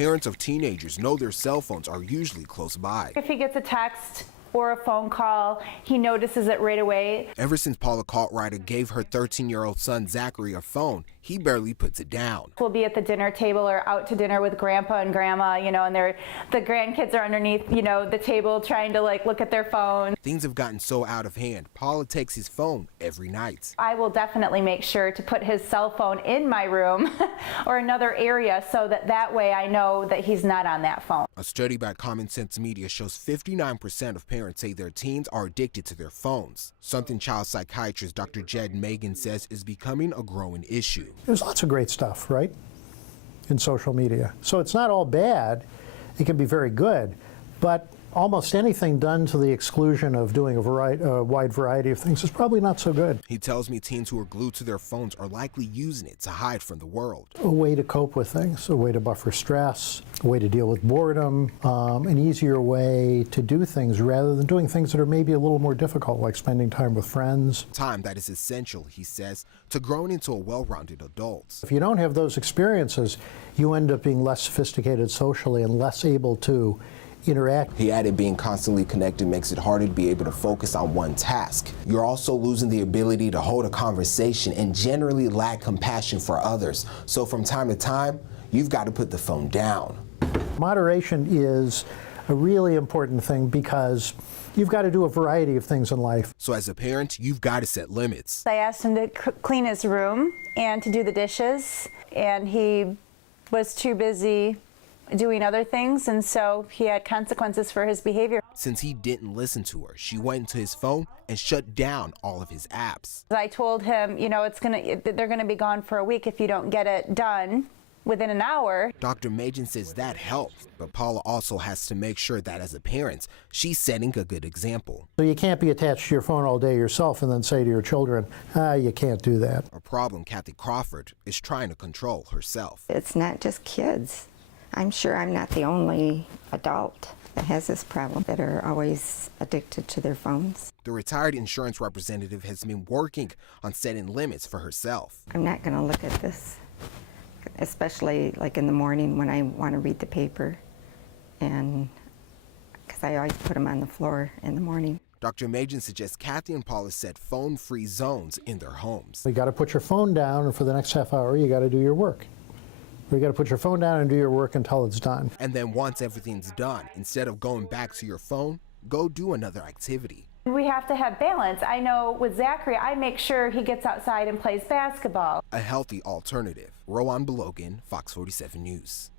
Parents of teenagers know their cell phones are usually close by. If he gets a text or a phone call, he notices it right away. Ever since Paula Cartwright gave her 13-year-old son Zachary a phone, he barely puts it down. We'll be at the dinner table or out to dinner with grandpa and grandma, and the grandkids are underneath, the table trying to look at their phone. Things have gotten so out of hand, Paula takes his phone every night. I will definitely make sure to put his cell phone in my room or another area so that way I know that he's not on that phone. A study by Common Sense Media shows 59% of parents say their teens are addicted to their phones, something child psychiatrist Dr. Jed Megan says is becoming a growing issue. There's lots of great stuff, right, in social media. So it's not all bad. It can be very good, but almost anything done to the exclusion of doing a wide variety of things is probably not so good. He tells me teens who are glued to their phones are likely using it to hide from the world. A way to cope with things, a way to buffer stress, a way to deal with boredom, an easier way to do things rather than doing things that are maybe a little more difficult, like spending time with friends. Time that is essential, he says, to growing into a well-rounded adult. If you don't have those experiences, you end up being less sophisticated socially and less able to interact. He added being constantly connected makes it harder to be able to focus on one task. You're also losing the ability to hold a conversation and generally lack compassion for others. So from time to time, you've got to put the phone down. Moderation is a really important thing because you've got to do a variety of things in life. So as a parent, you've got to set limits. I asked him to clean his room and to do the dishes, and he was too busy doing other things, and so he had consequences for his behavior. Since he didn't listen to her, she went into his phone and shut down all of his apps. I told him, they're gonna be gone for a week if you don't get it done within an hour. Dr. Majan says that helps, but Paula also has to make sure that as a parent, she's setting a good example. So you can't be attached to your phone all day yourself and then say to your children, you can't do that. A problem Kathy Crawford is trying to control herself. It's not just kids. I'm sure I'm not the only adult that has this problem, that are always addicted to their phones. The retired insurance representative has been working on setting limits for herself. I'm not going to look at this, especially like in the morning when I want to read the paper, and because I always put them on the floor in the morning. Dr. Majan suggests Kathy and Paula set phone-free zones in their homes. You got to put your phone down, and for the next half hour, you got to do your work. You got to put your phone down and do your work until it's done. And then once everything's done, instead of going back to your phone, go do another activity. We have to have balance. I know with Zachary, I make sure he gets outside and plays basketball. A healthy alternative. Rowan Belogan, Fox 47 News.